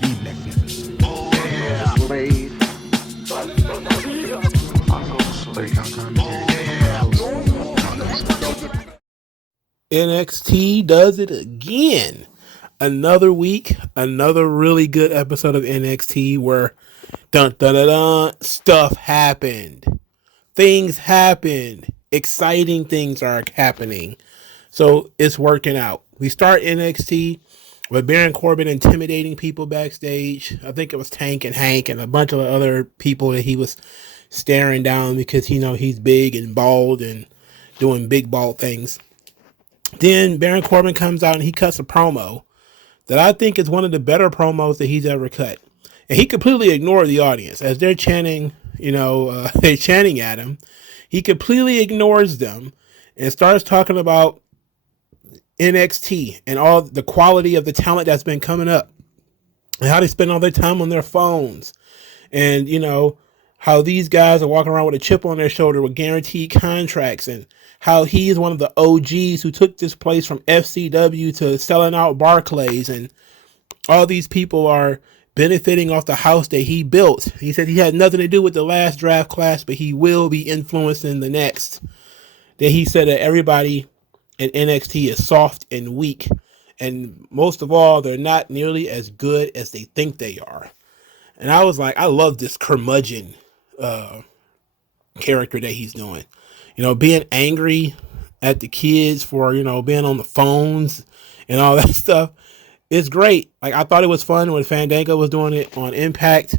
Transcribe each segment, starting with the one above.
Be magnificent. Slade. NXT does it again. Another week, another really good episode of NXT where dun dun dun dun stuff happened. Things happened. Exciting things are happening. So it's working out. We start NXT with Baron Corbin intimidating people backstage. I think it was Tank and Hank and a bunch of other people that he was staring down because, you know, he's big and bald and doing big bald things. Then Baron Corbin comes out and he cuts a promo that I think is one of the better promos that he's ever cut. And he completely ignored the audience as they're chanting, they're chanting at him. He completely ignores them and starts talking about NXT and all the quality of the talent that's been coming up and how they spend all their time on their phones. And, how these guys are walking around with a chip on their shoulder with guaranteed contracts, and how he's one of the OGs who took this place from FCW to selling out Barclays, and all these people are benefiting off the house that he built. He said he had nothing to do with the last draft class, but he will be influencing the next. Then he said that everybody in NXT is soft and weak, and most of all, they're not nearly as good as they think they are. And I was like, I love this curmudgeon character that he's doing. Being angry at the kids for, being on the phones and all that stuff. It's great. Like, I thought it was fun when Fandango was doing it on Impact.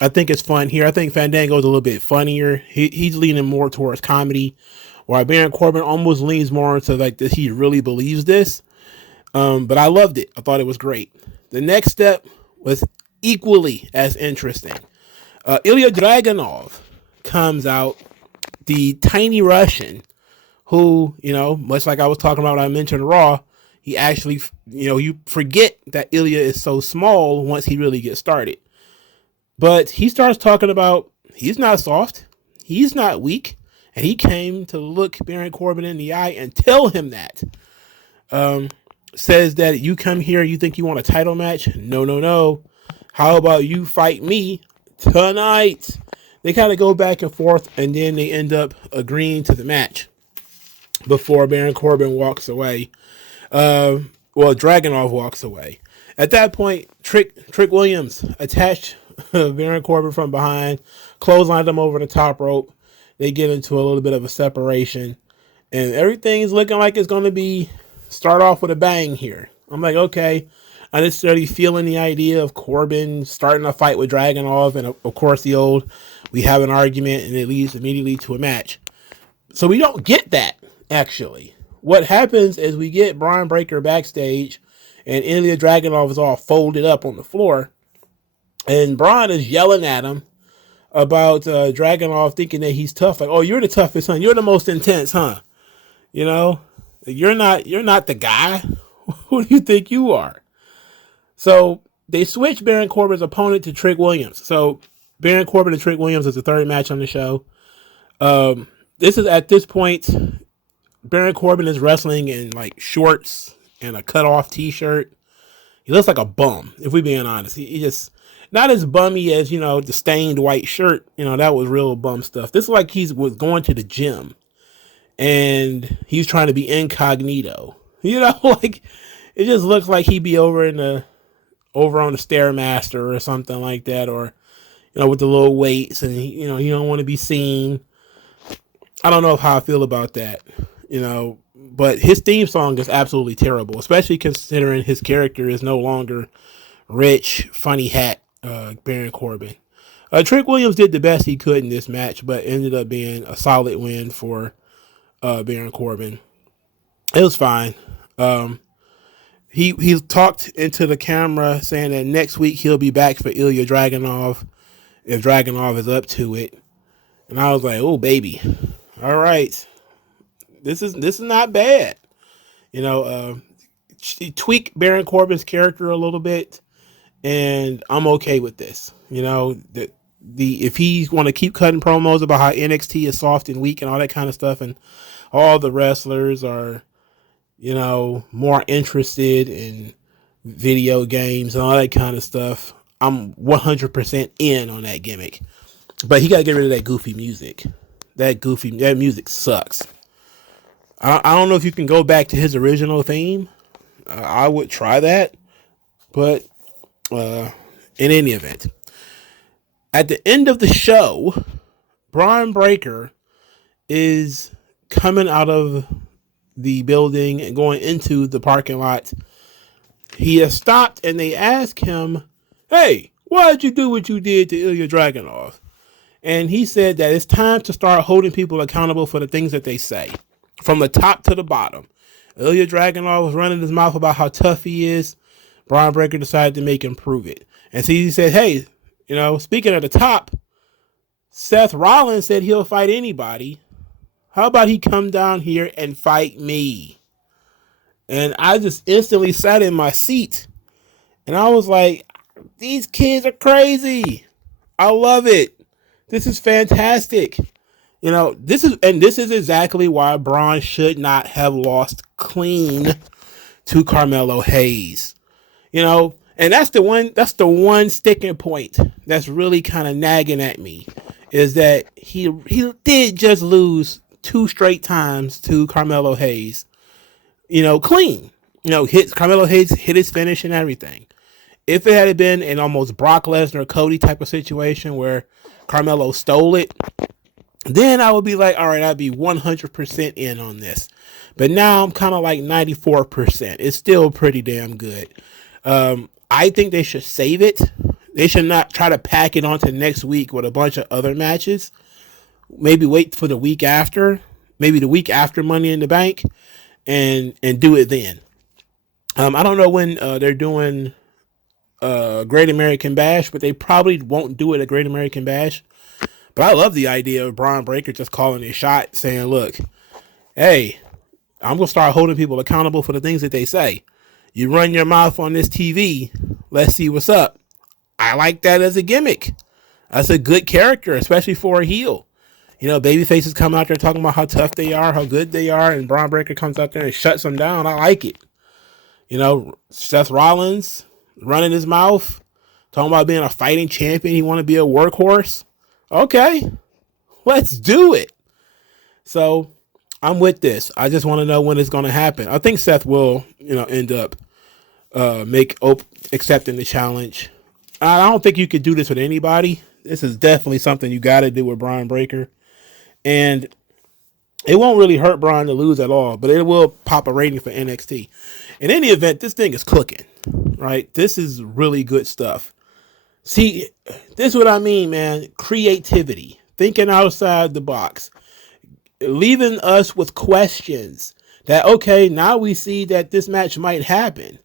I think it's fun here. I think Fandango is a little bit funnier. He's leaning more towards comedy, while Baron Corbin almost leans more into like that he really believes this. But I loved it. I thought it was great. The next step was equally as interesting. Ilya Dragunov comes out, the tiny Russian who, much like I was talking about when I mentioned Raw, he actually, you forget that Ilya is so small once he really gets started. But he starts talking about he's not soft, he's not weak, and he came to look Baron Corbin in the eye and tell him that. Says that you come here, you think you want a title match? No. How about you fight me tonight? They kind of go back and forth, and then they end up agreeing to the match before Baron Corbin walks away. Dragunov walks away. At that point, Trick Williams attached Baron Corbin from behind, clotheslined him over the top rope. They get into a little bit of a separation, and everything's looking like it's going to start off with a bang here. I'm like, okay. I just started feeling the idea of Corbin starting a fight with Dragunov, and of course we have an argument, and it leads immediately to a match. So we don't get that, actually. What happens is we get Bron Breakker backstage, and Ilya Dragunov is all folded up on the floor, and Bron is yelling at him about Dragunov, thinking that he's tough. Like, oh, you're the toughest, huh? You're the most intense, huh? You're not the guy. Who do you think you are? So they switch Baron Corbin's opponent to Trick Williams. So Baron Corbin and Trick Williams is the third match on the show. This is at this point, Baron Corbin is wrestling in like shorts and a cut-off t-shirt. He looks like a bum, if we're being honest. He just not as bummy as, the stained white shirt. That was real bum stuff. This is like he was going to the gym and he's trying to be incognito. Like it just looks like he'd be over on the Stairmaster or something like that, or with the little weights, and he don't want to be seen. I don't know how I feel about that, but his theme song is absolutely terrible, especially considering his character is no longer rich, funny hat Baron Corbin. Trick Williams did the best he could in this match, but ended up being a solid win for Baron Corbin. It was fine. He talked into the camera saying that next week he'll be back for Ilya Dragunov if Dragunov is up to it. And I was like, oh baby, all right, this is not bad. Tweak Baron Corbin's character a little bit, and I'm okay with this. If he's want to keep cutting promos about how NXT is soft and weak and all that kind of stuff, and all the wrestlers are more interested in video games and all that kind of stuff, I'm 100% in on that gimmick. But he got to get rid of that goofy music. That music sucks. I don't know if you can go back to his original theme. I would try that. But in any event, at the end of the show, Bron Breakker is coming out of the building and going into the parking lot. He has stopped and they ask him, hey, why did you do what you did to Ilya Dragunov? And he said that it's time to start holding people accountable for the things that they say, from the top to the bottom. Ilya Dragunov was running his mouth about how tough he is. Bron Breakker decided to make him prove it. And so he said, hey, speaking at the top, Seth Rollins said he'll fight anybody. How about he come down here and fight me? And I just instantly sat in my seat. And I was like, these kids are crazy. I love it. This is fantastic. This is exactly why Bron should not have lost clean to Carmelo Hayes. And that's the one sticking point that's really kind of nagging at me, is that he did just lose 2 straight times to Carmelo Hayes. Clean. Carmelo Hayes hit his finish and everything. If it had been an almost Brock Lesnar Cody type of situation where Carmelo stole it, then I would be like, all right, I'd be 100% in on this. But now I'm kind of like 94%. It's still pretty damn good. I think they should save it. They should not try to pack it onto next week with a bunch of other matches. Maybe wait for the week after. Maybe the week after Money in the Bank. And do it then. I don't know when they're doing Great American Bash, but they probably won't do it at Great American Bash. But I love the idea of Bron Breakker just calling a shot, saying, look, hey, I'm going to start holding people accountable for the things that they say. You run your mouth on this TV, let's see what's up. I like that as a gimmick. That's a good character, especially for a heel. Babyfaces come out there talking about how tough they are, how good they are, and Bron Breakker comes out there and shuts them down. I like it. Seth Rollins running his mouth, talking about being a fighting champion. He want to be a workhorse. Okay, let's do it. So I'm with this. I just want to know when it's going to happen. I think Seth will, end up accepting the challenge. I don't think you could do this with anybody. This is definitely something you got to do with Bron Breakker. And it won't really hurt Bron to lose at all, but it will pop a rating for NXT. In any event, this thing is cooking, right? This is really good stuff. See, this is what I mean, man. Creativity, thinking outside the box, leaving us with questions that, okay, now we see that this match might happen,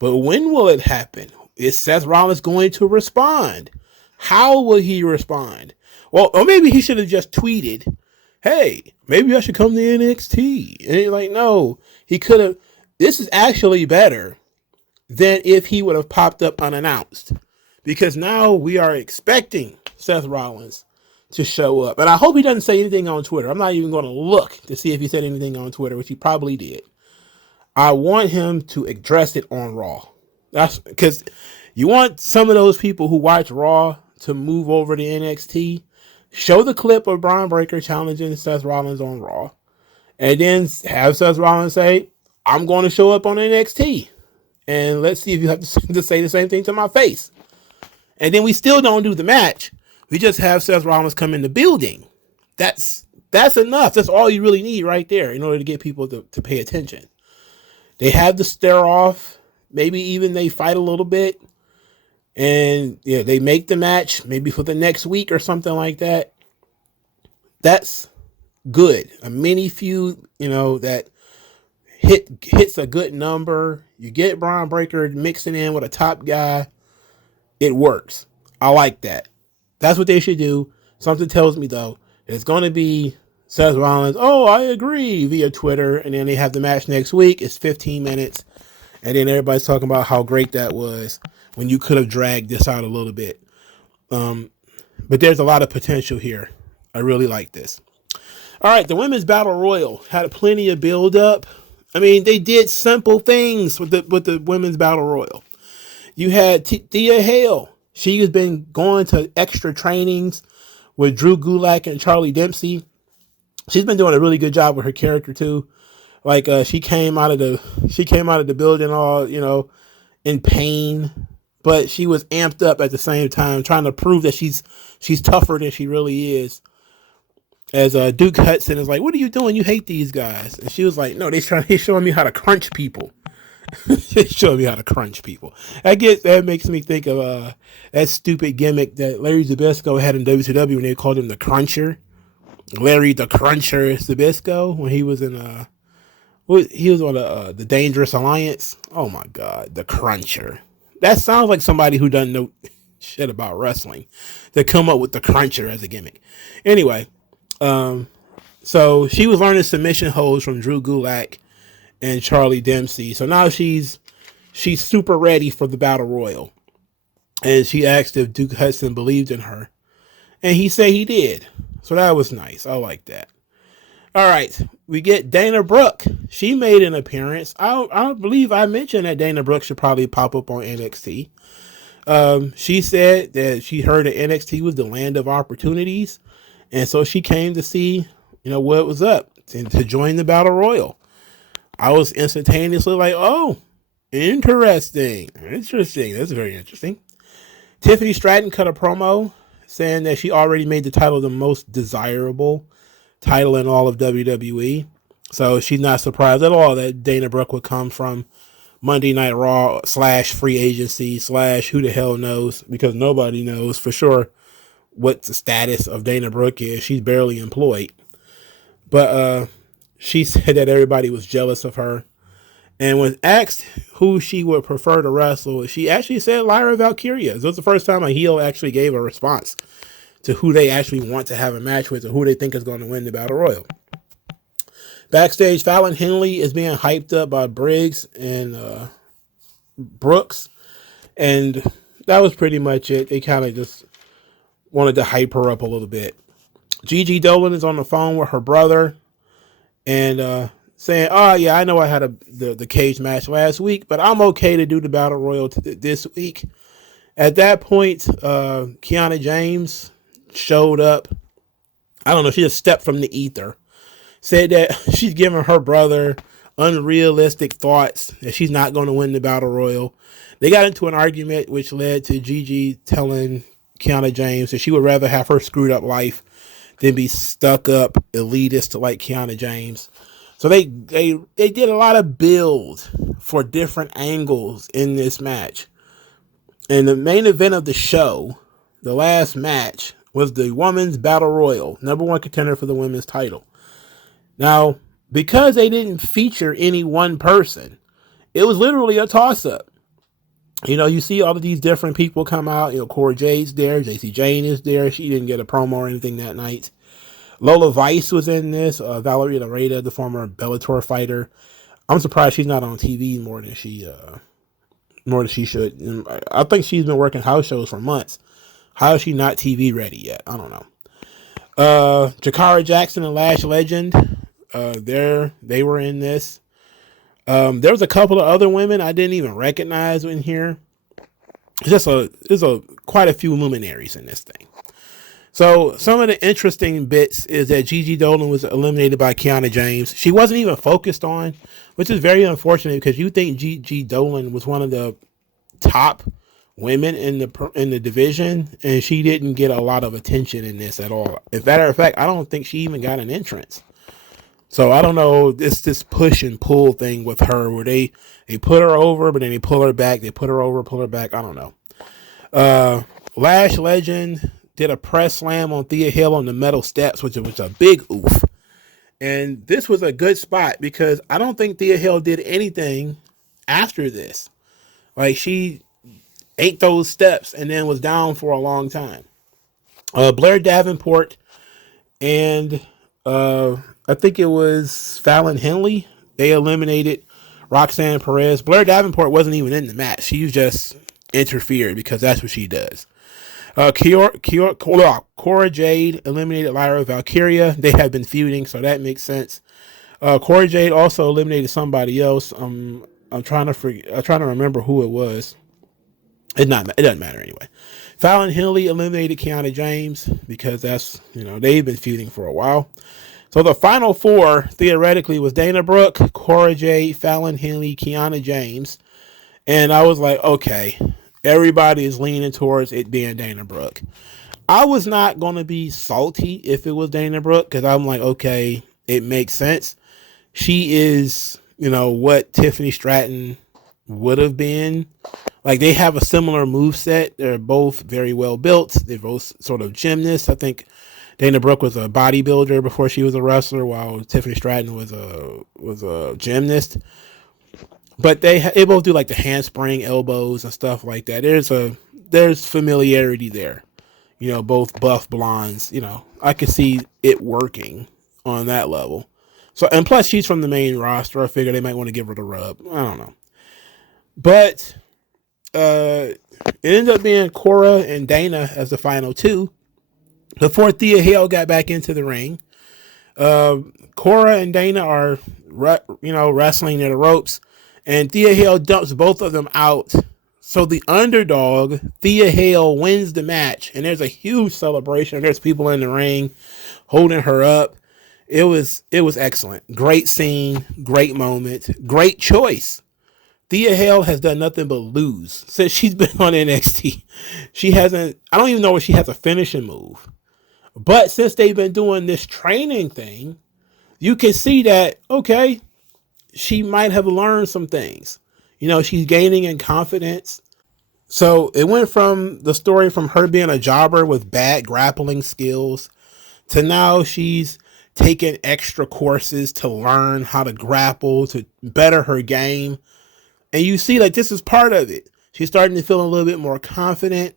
but when will it happen? Is Seth Rollins going to respond? How will he respond? Well, or maybe he should have just tweeted, hey, maybe I should come to NXT. And he's like, no, he could have. This is actually better than if he would have popped up unannounced, because now we are expecting Seth Rollins to show up. And I hope he doesn't say anything on Twitter. I'm not even going to look to see if he said anything on Twitter, which he probably did. I want him to address it on Raw. That's because you want some of those people who watch Raw to move over to NXT. Show the clip of Bron Breakker challenging Seth Rollins on Raw, and then have Seth Rollins say, I'm going to show up on NXT. And let's see if you have to say the same thing to my face. And then we still don't do the match. We just have Seth Rollins come in the building. That's enough. That's all you really need right there in order to get people to pay attention. They have the stare off. Maybe even they fight a little bit. And they make the match maybe for the next week or something like that. That's good. A mini feud, that hits a good number. You get Bron Breakker mixing in with a top guy. It works. I like that. That's what they should do. Something tells me, though, it's going to be Seth Rollins, oh, I agree, via Twitter. And then they have the match next week. It's 15 minutes. And then everybody's talking about how great that was when you could have dragged this out a little bit. But there's a lot of potential here. I really like this. All right, the Women's Battle Royal had plenty of build-up. I mean, they did simple things with the Women's Battle Royal. You had Thea Hale She has been going to extra trainings with Drew Gulak and Charlie Dempsey. She's been doing a really good job with her character too. Like she came out of the building all, in pain, but she was amped up at the same time, trying to prove that she's tougher than she really is. As Duke Hudson is like, "What are you doing? You hate these guys." And she was like, "No, they're showing me how to crunch people." They're showing me how to crunch people. That makes me think of that stupid gimmick that Larry Zbyszko had in WCW when they called him the Cruncher. Larry the Cruncher Zbyszko, when he was in on the Dangerous Alliance. Oh my God, the Cruncher. That sounds like somebody who doesn't know shit about wrestling to come up with the Cruncher as a gimmick. Anyway, so she was learning submission holds from Drew Gulak and Charlie Dempsey. So now she's super ready for the Battle Royal. And she asked if Duke Hudson believed in her. And he said he did. So that was nice. I like that. All right. We get Dana Brooke. She made an appearance. I believe I mentioned that Dana Brooke should probably pop up on NXT. She said that she heard that NXT was the land of opportunities. And so she came to see, what was up and to join the Battle Royal. I was instantaneously like, oh, interesting. That's very interesting. Tiffany Stratton cut a promo saying that she already made the title the most desirable title in all of WWE. So she's not surprised at all that Dana Brooke would come from Monday Night Raw / free agency / who the hell knows, because nobody knows for sure what the status of Dana Brooke is. She's barely employed. But she said that everybody was jealous of her. And when asked who she would prefer to wrestle, she actually said Lyra Valkyria. This was the first time a heel actually gave a response to who they actually want to have a match with or who they think is going to win the Battle Royal. Backstage, Fallon Henley is being hyped up by Briggs and Brooks. And that was pretty much it. They kind of just wanted to hype her up a little bit. Gigi Dolan is on the phone with her brother and saying, "Oh yeah, I know I had the cage match last week, but I'm okay to do the Battle Royal this week." At that point, Kiana James showed up. I don't know. She just stepped from the ether. Said that she's giving her brother unrealistic thoughts that she's not going to win the Battle Royal. They got into an argument which led to Gigi telling Kiana James that she would rather have her screwed up life than be stuck up elitist like Kiana James. So they did a lot of build for different angles in this match. And the main event of the show, the last match, was the Women's Battle Royal, number one contender for the women's title. Now, because they didn't feature any one person, it was literally a toss-up. You see all of these different people come out. Cora Jade's there. JC Jane is there. She didn't get a promo or anything that night. Lola Vice was in this. Valerie Lareda, the former Bellator fighter. I'm surprised she's not on TV more than she should. And I think she's been working house shows for months. How is she not TV ready yet? I don't know. Jakara Jackson and Lash Legend, they were in this. There was a couple of other women I didn't even recognize in here. There's quite a few luminaries in this thing. So some of the interesting bits is that Gigi Dolan was eliminated by Kiana James. She wasn't even focused on, which is very unfortunate because you think Gigi Dolan was one of the top women in the division, and she didn't get a lot of attention in this at all. As a matter of fact, I don't think she even got an entrance. So I don't know, it's this push and pull thing with her where they put her over, but then they pull her back. They put her over, pull her back. I don't know. Lash Legend did a press slam on Thea Hill on the metal steps, which was a big oof. And this was a good spot because I don't think Thea Hill did anything after this. Like, she ate those steps and then was down for a long time. Blair Davenport and I think it was Fallon Henley, they eliminated Roxanne Perez. Blair Davenport wasn't even in the match. She just interfered because that's what she does. Cora Jade eliminated Lyra Valkyria. They have been feuding, so that makes sense. Cora Jade also eliminated somebody else. I'm trying to remember who it was. It doesn't matter anyway. Fallon Henley eliminated Kiana James because that's, they've been feuding for a while. So the final four theoretically was Dana Brooke, Cora Jade, Fallon Henley, Kiana James. And I was like, okay, everybody is leaning towards it being Dana Brooke. I was not going to be salty if it was Dana Brooke because I'm like, okay, it makes sense. She is, what Tiffany Stratton would have been. Like, they have a similar moveset. They're both very well built. They're both sort of gymnasts. I think Dana Brooke was a bodybuilder before she was a wrestler, while Tiffany Stratton was a gymnast. But they both do like the handspring elbows and stuff like that. There's familiarity there. Both buff blondes. I could see it working on that level. So, and plus she's from the main roster. I figure they might want to give her the rub. I don't know. But it ended up being Cora and Dana as the final two before Thea Hale got back into the ring. Cora and Dana are, wrestling near the ropes, and Thea Hale dumps both of them out. So the underdog, Thea Hale, wins the match, and there's a huge celebration. There's people in the ring holding her up. It was excellent. Great scene, great moment, great choice. Thea Hale has done nothing but lose since she's been on NXT. I don't even know if she has a finishing move. But since they've been doing this training thing, you can see that, okay, she might have learned some things. She's gaining in confidence. So it went from the story from her being a jobber with bad grappling skills to now she's taking extra courses to learn how to grapple, to better her game. And you see, like, this is part of it. She's starting to feel a little bit more confident.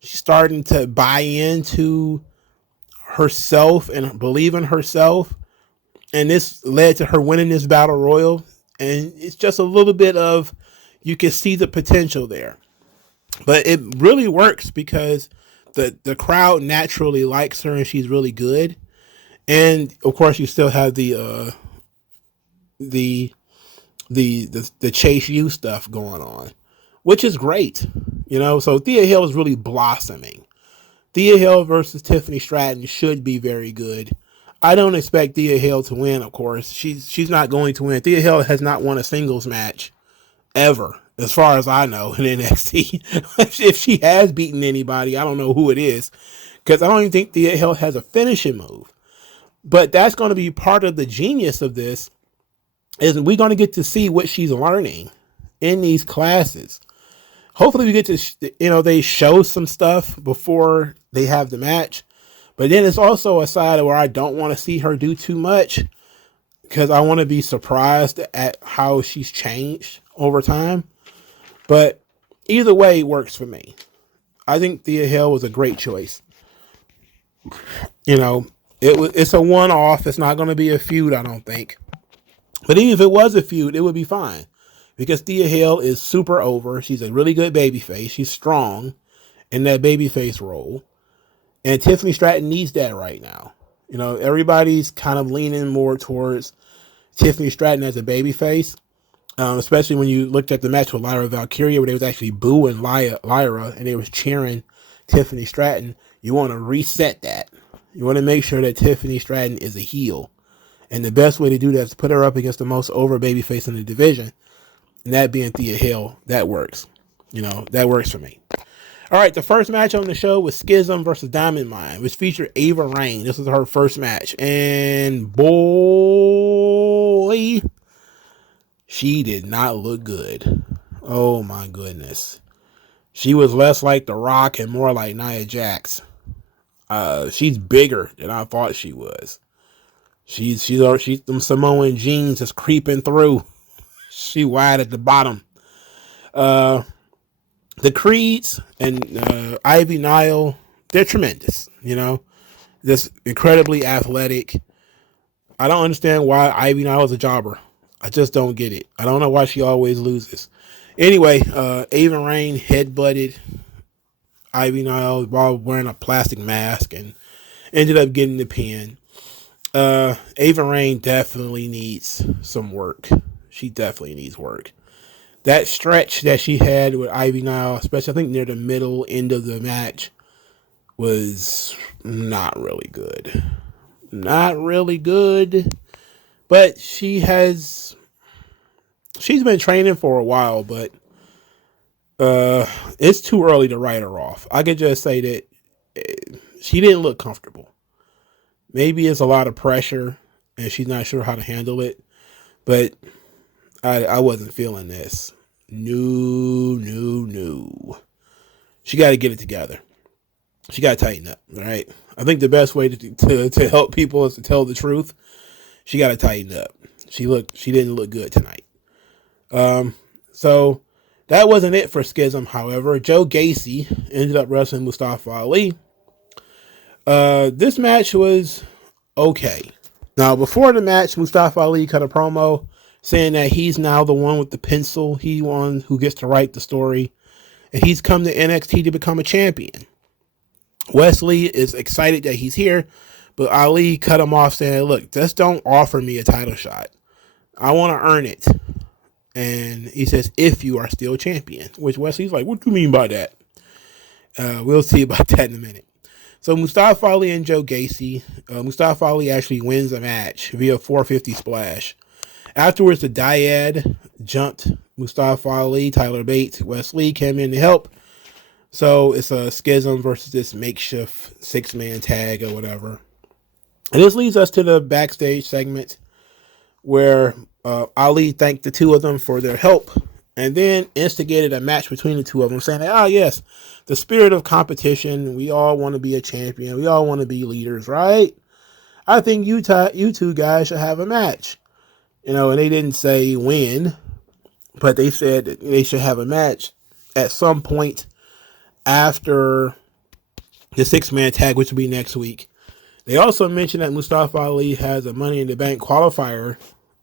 She's starting to buy into herself and believe in herself. And this led to her winning this battle royal. And it's just a little bit of, you can see the potential there. But it really works because the crowd naturally likes her and she's really good. And of course you still have the Chase U stuff going on, which is great. So Thea Hale is really blossoming. Thea Hale versus Tiffany Stratton should be very good. I don't expect Thea Hale to win, of course. She's not going to win. Thea Hale has not won a singles match ever, as far as I know, in NXT. If she has beaten anybody, I don't know who it is, because I don't even think Thea Hale has a finishing move. But that's going to be part of the genius of this, is we're going to get to see what she's learning in these classes. Hopefully we get to, they show some stuff before they have the match. But then it's also a side where I don't want to see her do too much, because I want to be surprised at how she's changed over time. But either way works for me. I think Thea Hale was a great choice. It's a one-off. It's not going to be a feud, I don't think. But even if it was a feud, it would be fine. Because Thea Hale is super over. She's a really good babyface. She's strong in that babyface role. And Tiffany Stratton needs that right now. Everybody's kind of leaning more towards Tiffany Stratton as a babyface. Especially when you looked at the match with Lyra Valkyria, where they was actually booing Lyra and they was cheering Tiffany Stratton. You want to reset that. You want to make sure that Tiffany Stratton is a heel. And the best way to do that is to put her up against the most over babyface in the division. And that being Thea Hale, that works. That works for me. All right, the first match on the show was Schism versus Diamond Mine, which featured Ava Raine. This was her first match. And boy, she did not look good. Oh my goodness. She was less like The Rock and more like Nia Jax. She's bigger than I thought she was. She's them Samoan jeans just creeping through. She wide at the bottom. The Creeds and Ivy Nile, they're tremendous. Just incredibly athletic. I don't understand why Ivy Nile is a jobber. I just don't get it. I don't know why she always loses. Anyway, Ava Raine headbutted Ivy Nile while wearing a plastic mask and ended up getting the pin. Ava Raine definitely needs some work. She definitely needs work. that stretch that she had with Ivy Nile, especially I think near the middle end of the match, was not really good. Not really good. But she's been training for a while, but it's too early to write her off. I could just say that she didn't look comfortable. Maybe it's a lot of pressure and she's not sure how to handle it, but I wasn't feeling this. No. She got to get it together. She got to tighten up, all right? I think the best way to help people is to tell the truth. She got to tighten up. She didn't look good tonight. So that wasn't it for Schism, however. Joe Gacy ended up wrestling Mustafa Ali. This match was okay. Now, before the match, Mustafa Ali cut a promo saying that he's now the one with the pencil. He one who gets to write the story. And he's come to NXT to become a champion. Wesley is excited that he's here, but Ali cut him off saying, look, just don't offer me a title shot. I want to earn it. And he says, if you are still champion, which Wesley's like, what do you mean by that? We'll see about that in a minute. So Mustafa Ali and Joe Gacy, Mustafa Ali actually wins a match via 450 splash. Afterwards, the Dyad jumped Mustafa Ali, Tyler Bates, Wesley came in to help. So it's a Schism versus this makeshift 6-man tag or whatever. And this leads us to the backstage segment where Ali thanked the two of them for their help and then instigated a match between the two of them, saying, yes, the spirit of competition. We all want to be a champion. We all want to be leaders, right? I think you two guys should have a match. And they didn't say when, but they said that they should have a match at some point after the 6-man tag, which will be next week. They also mentioned that Mustafa Ali has a Money in the Bank qualifier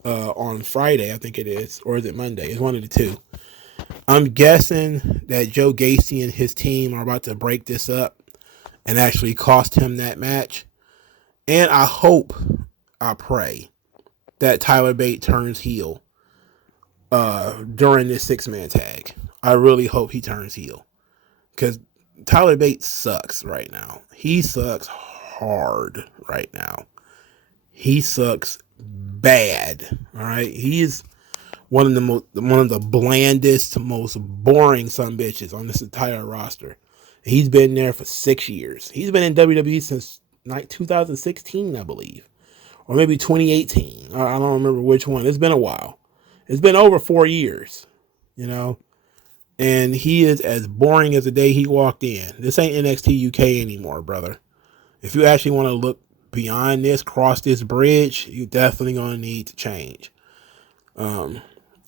on Friday, I think it is, or is it Monday? It's one of the two. I'm guessing that Joe Gacy and his team are about to break this up and actually cost him that match. And I pray that Tyler Bate turns heel during this 6-man tag. I really hope he turns heel. Because Tyler Bates sucks right now. He sucks hard right now. He sucks bad. All right. He is one of the blandest, most boring sumbitches on this entire roster. He's been there for 6 years. He's been in WWE since 2016, I believe, or maybe 2018. I don't remember which one. It's been a while. It's been over 4 years. And he is as boring as the day he walked in. This ain't NXT UK anymore, brother. If you actually want to look beyond this, cross this bridge, you definitely going to need to change.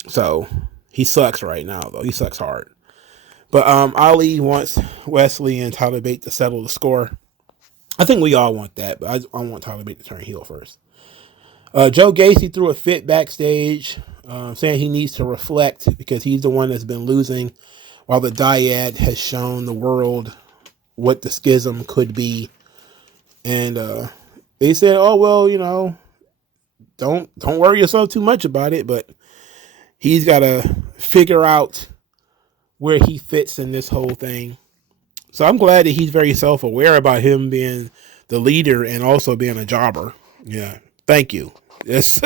So he sucks right now, though. He sucks hard. But Ali wants Wesley and Tyler Bate to settle the score. I think we all want that, but I want Tyler Bate to turn heel first. Joe Gacy threw a fit backstage, saying he needs to reflect because he's the one that's been losing, while the Dyad has shown the world what the Schism could be. And they said, oh, well, don't worry yourself too much about it, but he's got to figure out where he fits in this whole thing. So I'm glad that he's very self-aware about him being the leader and also being a jobber. Yeah, thank you. Yes.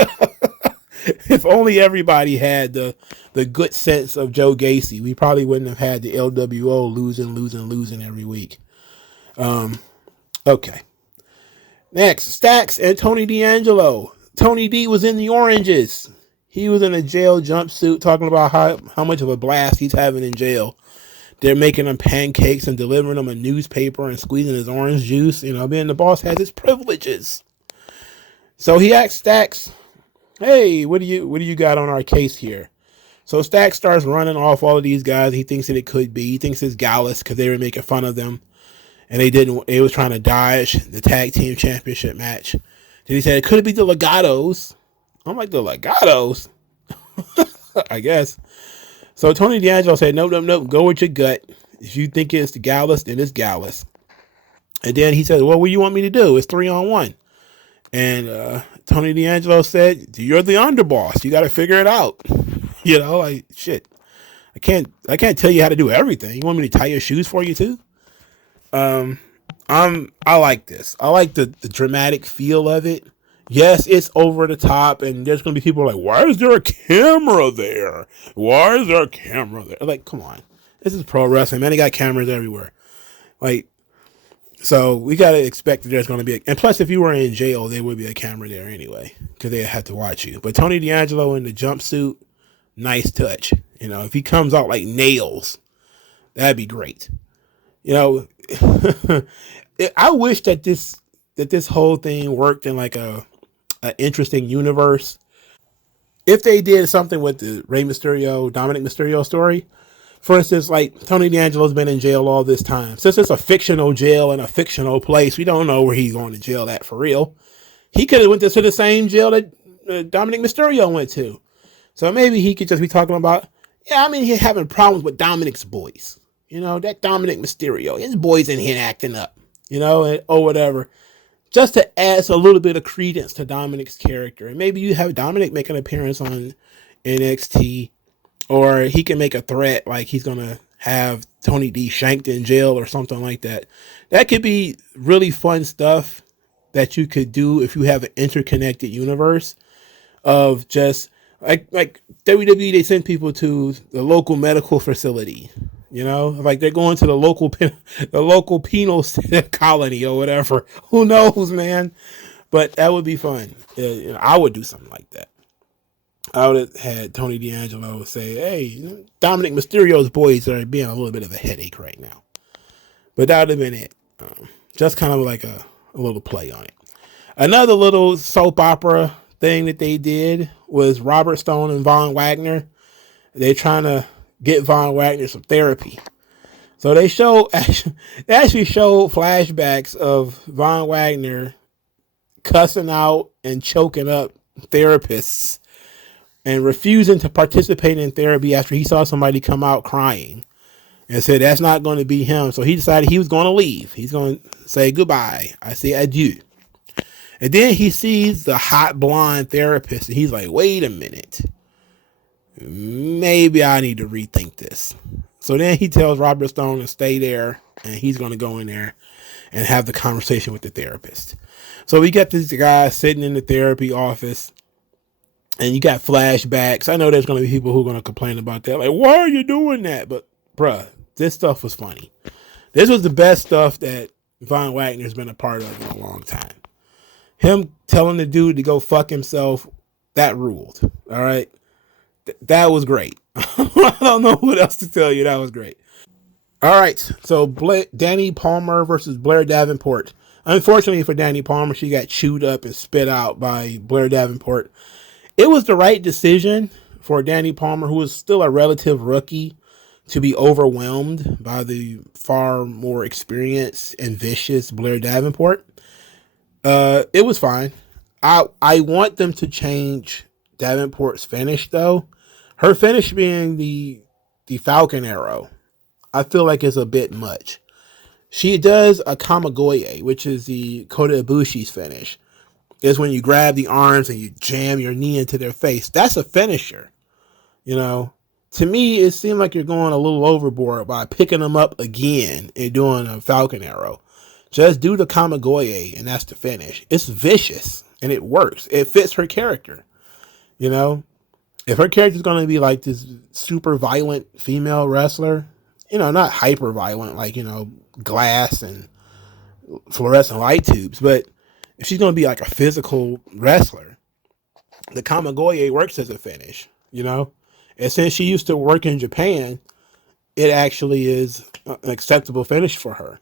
If only everybody had the good sense of Joe Gacy, we probably wouldn't have had the LWO losing every week. Okay. Next, Stacks and Tony D'Angelo. Tony D was in the oranges. He was in a jail jumpsuit talking about how much of a blast he's having in jail. They're making him pancakes and delivering him a newspaper and squeezing his orange juice. Being the boss has its privileges. So he asked Stacks, hey, what do you got on our case here? So Stacks starts running off all of these guys he thinks that it could be. He thinks it's Gallus because they were making fun of them. And they was trying to dodge the tag team championship match. Then he said, it could be the Legatos. I'm like, the Legatos? I guess. So Tony D'Angelo said, nope, go with your gut. If you think it's the Gallus, then it's Gallus. And then he said, well, what do you want me to do? It's 3-on-1. And Tony D'Angelo said, you're the underboss. You got to figure it out. Like, shit. I can't tell you how to do everything. You want me to tie your shoes for you too? I like this. I like the dramatic feel of it. Yes, it's over the top, and there's gonna be people like, why is there a camera there? Why is there a camera there? Like, come on. This is pro wrestling, man. They got cameras everywhere. Like, so we gotta expect that there's gonna be and plus if you were in jail, there would be a camera there anyway, because they had to watch you. But Tony D'Angelo in the jumpsuit, nice touch. You know, if he comes out like nails, that'd be great. You know, I wish that this whole thing worked in like a interesting universe. If they did something with the Rey Mysterio, Dominic Mysterio story, for instance, like Tony D'Angelo's been in jail all this time. Since it's a fictional jail in a fictional place, we don't know where he's going to jail at for real. He could have went to the same jail that Dominic Mysterio went to. So maybe he could just be talking about, yeah, I mean, he's having problems with Dominic's boys. You know, that Dominic Mysterio, his boys in here acting up, you know, or whatever. Just to add a little bit of credence to Dominic's character. And maybe you have Dominic make an appearance on NXT, or he can make a threat like he's going to have Tony D shanked in jail or something like that. That could be really fun stuff that you could do if you have an interconnected universe of just like WWE, they send people to the local medical facility. You know, like they're going to the local penal colony or whatever. Who knows, man? But that would be fun. You know, I would do something like that. I would have had Tony D'Angelo say, hey, Dominic Mysterio's boys are being a little bit of a headache right now. But that would have been it. Just kind of like a little play on it. Another little soap opera thing that they did was Robert Stone and Von Wagner. They're trying to get Von Wagner some therapy. So they actually show flashbacks of Von Wagner cussing out and choking up therapists and refusing to participate in therapy after he saw somebody come out crying and said that's not going to be him. So he decided he was going to leave. He's going to say goodbye. I say adieu. And then he sees the hot blonde therapist and he's like, wait a minute. Maybe I need to rethink this. So then he tells Robert Stone to stay there and he's going to go in there and have the conversation with the therapist. So we got this guy sitting in the therapy office and you got flashbacks. I know there's going to be people who are going to complain about that. Like, why are you doing that? But bruh, this stuff was funny. This was the best stuff that Von Wagner's been a part of in a long time. Him telling the dude to go fuck himself, that ruled. All right. That was great. I don't know what else to tell you. That was great. All right. So Danny Palmer versus Blair Davenport. Unfortunately for Danny Palmer, she got chewed up and spit out by Blair Davenport. It was the right decision for Danny Palmer, who was still a relative rookie, to be overwhelmed by the far more experienced and vicious Blair Davenport. It was fine. I want them to change Davenport's finish though. Her finish being the Falcon Arrow, I feel like is a bit much. She does a Kamigoye, which is the Kota Ibushi's finish. Is when you grab the arms and you jam your knee into their face. That's a finisher. You know, to me, it seemed like you're going a little overboard by picking them up again and doing a Falcon Arrow. Just do the Kamigoye and that's the finish. It's vicious and it works. It fits her character. You know, if her character is going to be like this super violent female wrestler, you know, not hyper violent, like, you know, glass and fluorescent light tubes, but if she's going to be like a physical wrestler, the Kamigoye works as a finish, you know, and since she used to work in Japan, it actually is an acceptable finish for her.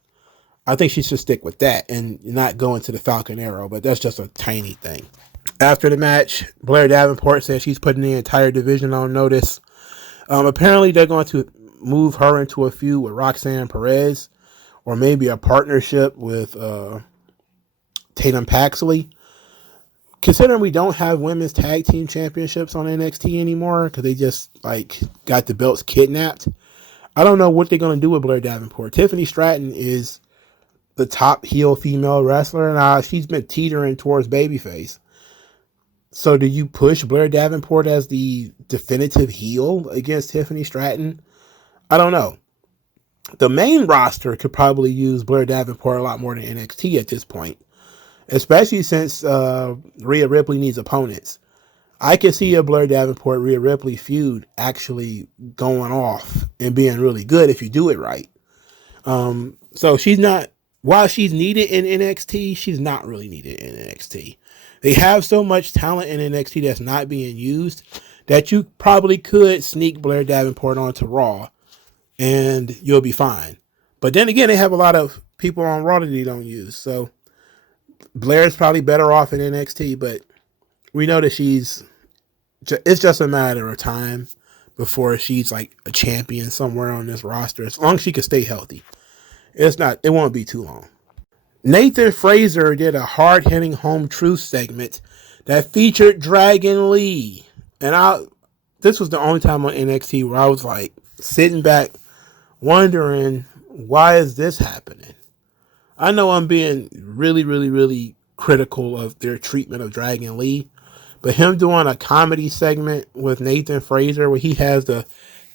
I think she should stick with that and not go into the Falcon Arrow, but that's just a tiny thing. After the match, Blair Davenport says she's putting the entire division on notice. Apparently, they're going to move her into a feud with Roxanne Perez, or maybe a partnership with Tatum Paxley. Considering we don't have women's tag team championships on NXT anymore because they just like got the belts kidnapped, I don't know what they're going to do with Blair Davenport. Tiffany Stratton is the top heel female wrestler, and she's been teetering towards babyface. So do you push Blair Davenport as the definitive heel against Tiffany Stratton? I don't know. The main roster could probably use Blair Davenport a lot more than NXT at this point, especially since Rhea Ripley needs opponents. I can see a Blair Davenport Rhea Ripley feud actually going off and being really good if you do it right. So she's not, while she's needed in NXT, she's not really needed in NXT. They have so much talent in NXT that's not being used that you probably could sneak Blair Davenport onto Raw and you'll be fine. But then again, they have a lot of people on Raw that they don't use. So Blair's probably better off in NXT, but we know that it's just a matter of time before she's like a champion somewhere on this roster. As long as she can stay healthy. It won't be too long. Nathan Fraser did a hard-hitting home truth segment that featured Dragon Lee. And this was the only time on NXT where I was like sitting back wondering, why is this happening? I know I'm being really, really, really critical of their treatment of Dragon Lee, but him doing a comedy segment with Nathan Fraser where he has the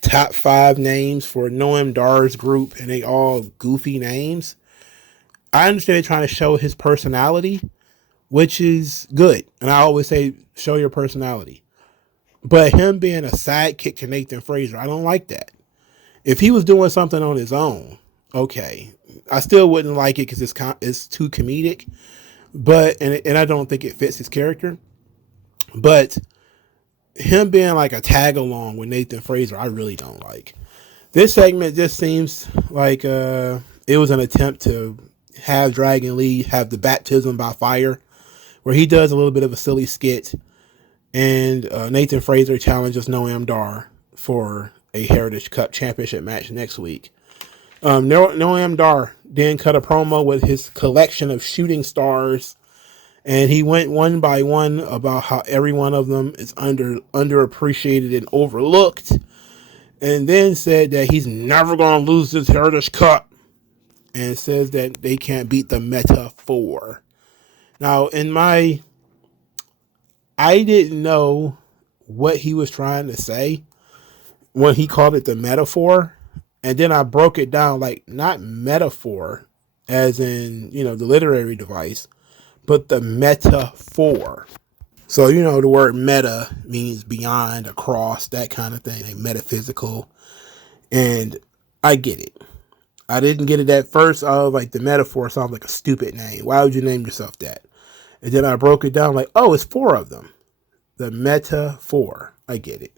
top 5 names for Noam Dar's group and they all goofy names. I understand they're trying to show his personality, which is good. And I always say, show your personality. But him being a sidekick to Nathan Fraser, I don't like that. If he was doing something on his own, okay. I still wouldn't like it because it's too comedic. And I don't think it fits his character. But him being like a tag along with Nathan Fraser, I really don't like. This segment just seems like it was an attempt to have Dragon Lee have the baptism by fire, where he does a little bit of a silly skit, and Nathan Fraser challenges Noam Dar for a Heritage Cup Championship match next week. Noam Dar then cut a promo with his collection of shooting stars, and he went one by one about how every one of them is underappreciated and overlooked, and then said that he's never going to lose this Heritage Cup, and says that they can't beat the Meta 4. Now, I didn't know what he was trying to say when he called it the metaphor, and then I broke it down like not metaphor as in, the literary device, but the metaphor. So, the word meta means beyond, across, that kind of thing, like metaphysical. And I get it. I didn't get it at first. I was like, the metaphor sounds like a stupid name. Why would you name yourself that? And then I broke it down like, oh, it's 4 of them. The metaphor. I get it.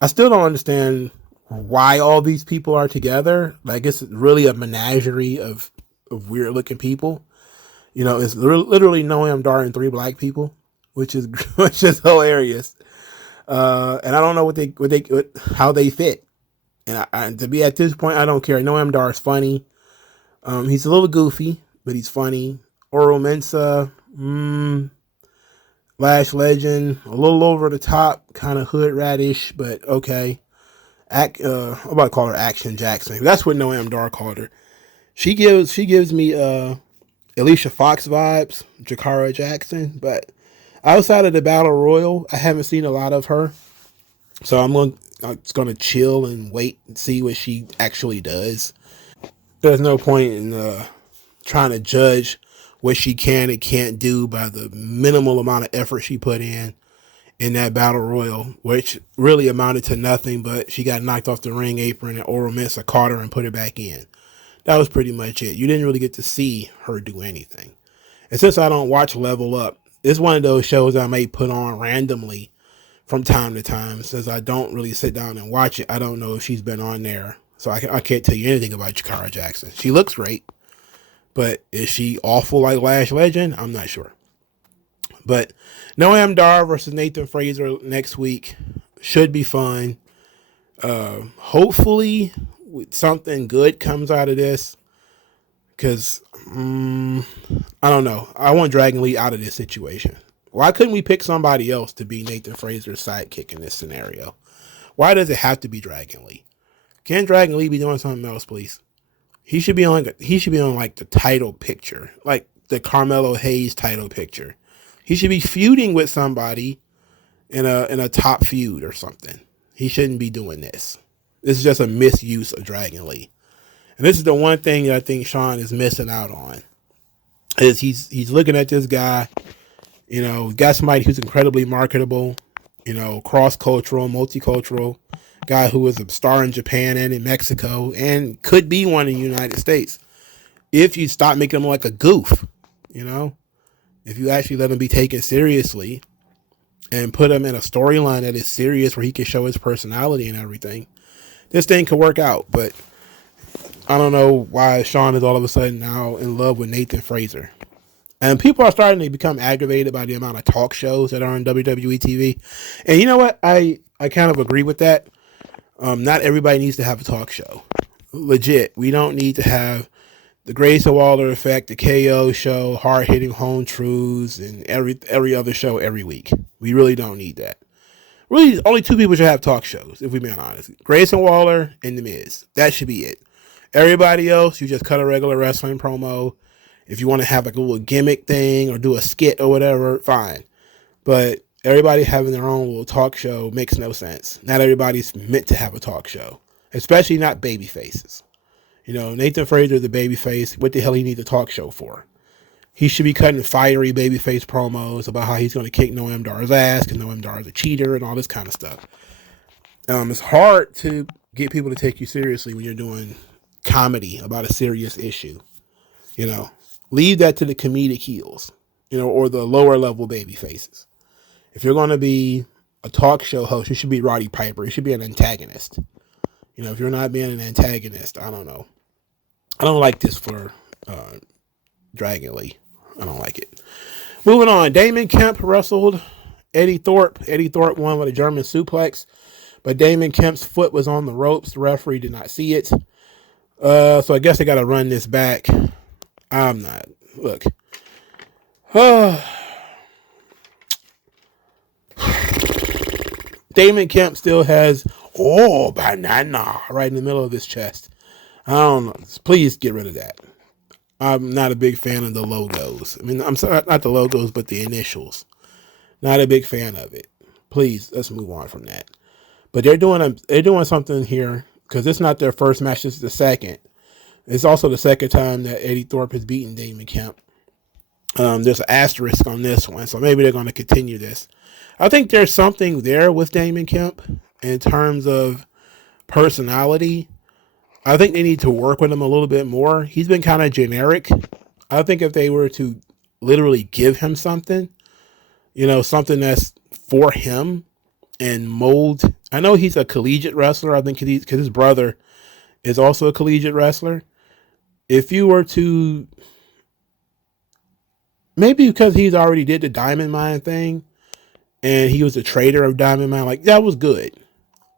I still don't understand why all these people are together. Like, it's really a menagerie of weird looking people. It's literally Noam Dar and 3 black people, which is hilarious. And I don't know how they fit. And to be at this point, I don't care. Noam Dar is funny. He's a little goofy, but he's funny. Oro Mensah, Lash Legend, a little over the top, kind of hood radish, but okay. I'm about to call her Action Jackson. That's what Noam Dar called her. She gives me Alicia Fox vibes, Jakara Jackson, but outside of the Battle Royal, I haven't seen a lot of her. So I'm just going to chill and wait and see what she actually does. There's no point in trying to judge what she can and can't do by the minimal amount of effort she put in that Battle Royal, which really amounted to nothing, but she got knocked off the ring apron and Oro Mensah caught her and put it back in. That was pretty much it. You didn't really get to see her do anything. And since I don't watch Level Up, it's one of those shows I may put on randomly from time to time. Since I don't really sit down and watch it, I don't know if she's been on there. So I can't tell you anything about Jakara Jackson. She looks great, but is she awful like Lash Legend? I'm not sure. But Noam Dar versus Nathan Fraser next week should be fun. Hopefully something good comes out of this, because I don't know. I want Dragon Lee out of this situation. Why couldn't we pick somebody else to be Nathan Fraser's sidekick in this scenario? Why does it have to be Dragon Lee? Can Dragon Lee be doing something else, please? He should be on like the title picture, like the Carmelo Hayes title picture. He should be feuding with somebody in a top feud or something. He shouldn't be doing this. This is just a misuse of Dragon Lee. And this is the one thing that I think Sean is missing out on. Is he's looking at this guy, got somebody who's incredibly marketable, cross-cultural, multicultural, guy who was a star in Japan and in Mexico and could be one in the United States. If you stop making him like a goof, if you actually let him be taken seriously and put him in a storyline that is serious where he can show his personality and everything, this thing could work out. But I don't know why Sean is all of a sudden now in love with Nathan Fraser. And people are starting to become aggravated by the amount of talk shows that are on WWE TV. And you know what? I kind of agree with that. Not everybody needs to have a talk show. Legit. We don't need to have the Grayson Waller Effect, the KO show, hard-hitting home truths, and every other show every week. We really don't need that. Really, only two people should have talk shows, if we're being honest. Grayson Waller and The Miz. That should be it. Everybody else, you just cut a regular wrestling promo. If you want to have like a little gimmick thing or do a skit or whatever, fine. But everybody having their own little talk show makes no sense. Not everybody's meant to have a talk show, especially not baby faces. Nathan Fraser is a baby face. What the hell he need a talk show for? He should be cutting fiery babyface promos about how he's going to kick Noam Dar's ass because Noam Dar is a cheater and all this kind of stuff. It's hard to get people to take you seriously when you're doing comedy about a serious issue. Leave that to the comedic heels, or the lower level baby faces. If you're going to be a talk show host, you should be Roddy Piper. You should be an antagonist. If you're not being an antagonist, I don't know. I don't like this for Dragon Lee. I don't like it. Moving on. Damon Kemp wrestled Eddie Thorpe. Eddie Thorpe won with a German suplex, but Damon Kemp's foot was on the ropes. The referee did not see it. So I guess they got to run this back. I'm not. Look. Damon Kemp still has banana right in the middle of his chest. I don't know. Please get rid of that. I'm not a big fan of the logos. I'm sorry, not the logos, but the initials. Not a big fan of it. Please, let's move on from that. But they're doing something here because it's not their first match. This is the second. It's also the second time that Eddie Thorpe has beaten Damon Kemp. There's an asterisk on this one, so maybe they're going to continue this. I think there's something there with Damon Kemp in terms of personality. I think they need to work with him a little bit more. He's been kind of generic. I think if they were to literally give him something, something that's for him and mold. I know he's a collegiate wrestler. I think because his brother is also a collegiate wrestler. If you were to, maybe because he's already did the Diamond Mine thing and he was a trader of Diamond Mine, like that was good.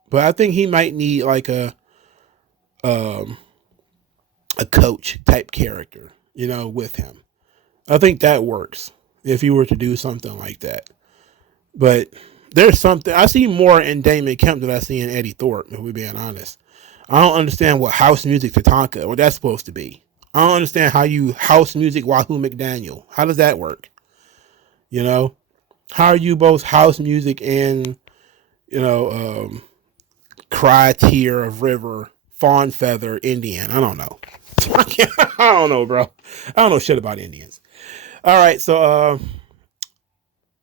But I think he might need like a coach type character, with him. I think that works if you were to do something like that. But there's something, I see more in Damon Kemp than I see in Eddie Thorpe, if we're being honest. I don't understand what house music Tatanka, what that's supposed to be. I don't understand how you house music Wahoo McDaniel. How does that work? How are you both house music and, Cry Tear of River, Fawn Feather, Indian? I don't know. I don't know, bro. I don't know shit about Indians. All right, so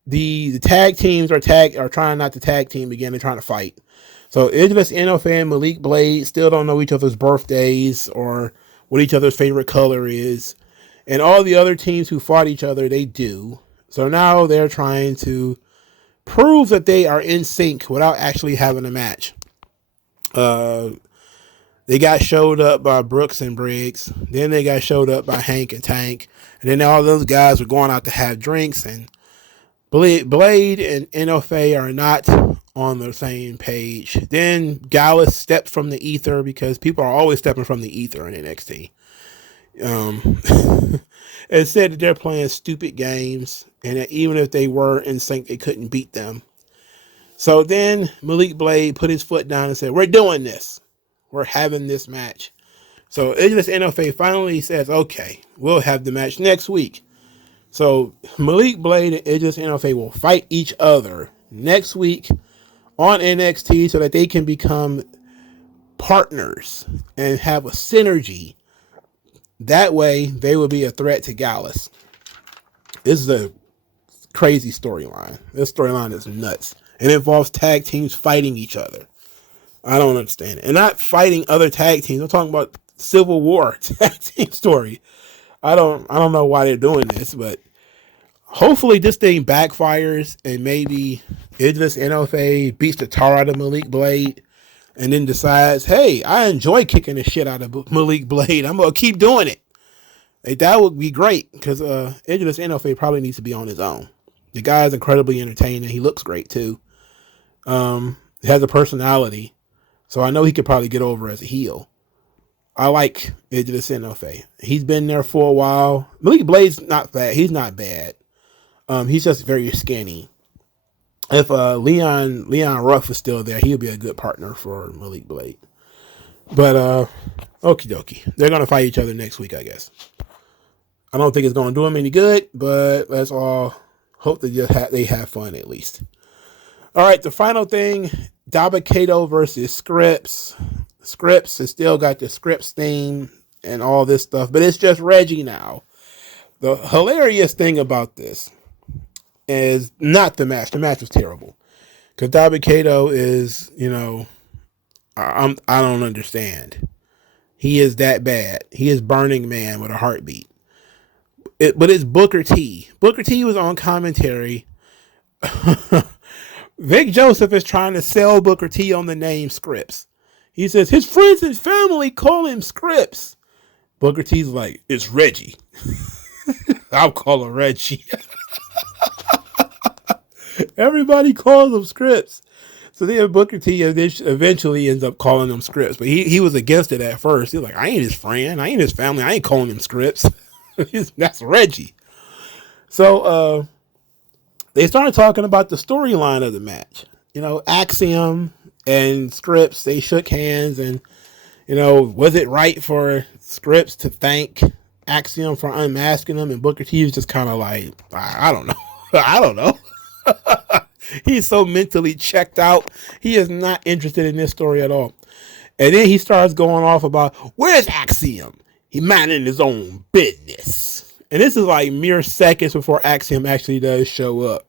the tag teams are trying not to tag team again. They're trying to fight. So Idris Enofe and Malik Blade still don't know each other's birthdays or what each other's favorite color is. And all the other teams who fought each other, they do. So now they're trying to prove that they are in sync without actually having a match. They got showed up by Brooks and Briggs. Then they got showed up by Hank and Tank. And then all those guys were going out to have drinks. And Blade and Enofe are not on the same page. Then Gallus stepped from the ether because people are always stepping from the ether in NXT. It said that they're playing stupid games and that even if they were in sync, they couldn't beat them. So then Malik Blade put his foot down and said, "We're doing this. We're having this match." So Idris Enofe finally says, "Okay, we'll have the match next week." So Malik Blade and Idris Enofe will fight each other next week on NXT so that they can become partners and have a synergy. That way, they will be a threat to Gallus. This is a crazy storyline. This storyline is nuts. It involves tag teams fighting each other. I don't understand it. And not fighting other tag teams. I'm talking about Civil War tag team story. I don't know why they're doing this, but hopefully this thing backfires and maybe Idris Enofe beats the tar out of Malik Blade and then decides, hey, I enjoy kicking the shit out of Malik Blade. I'm going to keep doing it. Like, that would be great because Idris Enofe probably needs to be on his own. The guy is incredibly entertaining. He looks great too. He has a personality. So I know he could probably get over as a heel. I like Idris Enofe. He's been there for a while. Malik Blade's not bad. He's not bad. He's just very skinny. If Leon Ruff was still there, he would be a good partner for Malik Blade. But okie dokie. They're gonna fight each other next week, I guess. I don't think it's gonna do them any good, but let's all hope that they have fun at least. All right, the final thing, Dabba-Kato versus Scripps. Scripps has still got the Scripps theme and all this stuff, but it's just Reggie now. The hilarious thing about this is not the match. The match was terrible. Because Dabba-Kato is, I don't understand. He is that bad. He is Burning Man with a heartbeat. But it's Booker T. Booker T was on commentary. Vic Joseph is trying to sell Booker T on the name Scripps. He says his friends and family call him Scripps. Booker T's like, it's Reggie. I'll call him Reggie. Everybody calls him Scripps. So then Booker T eventually ends up calling him Scripps. But he was against it at first. He's like, I ain't his friend. I ain't his family. I ain't calling him Scripps. That's Reggie. So they started talking about the storyline of the match. Axiom and Scripps, they shook hands, and was it right for Scripps to thank Axiom for unmasking him? And Booker T was just kind of like, I don't know. I don't know. He's so mentally checked out. He is not interested in this story at all. And then he starts going off about, where's Axiom? He minding his own business. And this is like mere seconds before Axiom actually does show up.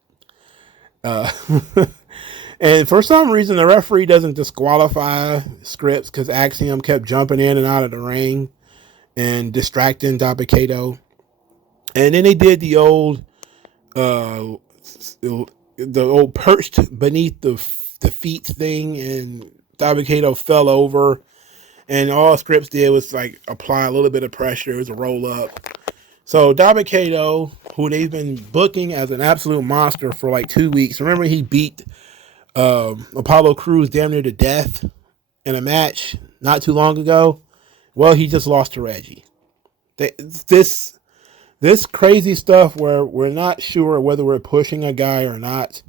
And for some reason, the referee doesn't disqualify Scripps because Axiom kept jumping in and out of the ring and distracting Dabba-Kato. And then they did the old perched beneath the feet thing, and Dabba-Kato fell over. And all Scripps did was like apply a little bit of pressure. It was a roll up. So Dabba-Kato, who they've been booking as an absolute monster for like 2 weeks. Remember he beat Apollo Crews damn near to death in a match not too long ago? Well, he just lost to Reggie. This crazy stuff where we're not sure whether we're pushing a guy or not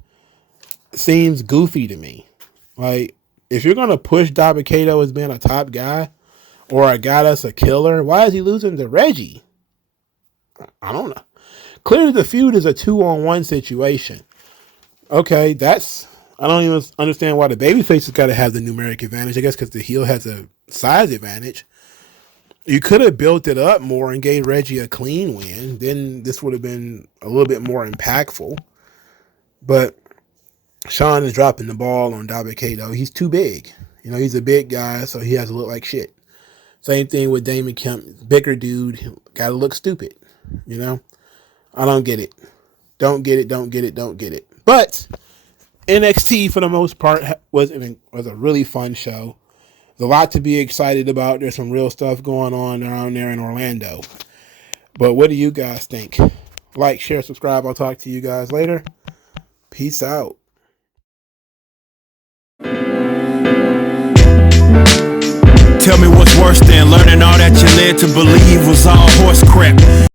seems goofy to me. Like, if you're going to push Dabba-Kato as being a top guy or a guy that's a killer, why is he losing to Reggie? I don't know. Clearly the feud is a 2-on-1 situation. Okay, I don't even understand why the babyface has got to have the numeric advantage. I guess because the heel has a size advantage. You could have built it up more and gave Reggie a clean win. Then this would have been a little bit more impactful. But Sean is dropping the ball on Dabba-Kato. He's too big. He's a big guy, so he has to look like shit. Same thing with Damon Kemp. Bigger dude, got to look stupid. I don't get it. Don't get it. But NXT, for the most part, was a really fun show. There's a lot to be excited about. There's some real stuff going on down there in Orlando. But what do you guys think? Like, share, subscribe. I'll talk to you guys later. Peace out. Tell me what's worse than learning all that you led to believe was all horse crap.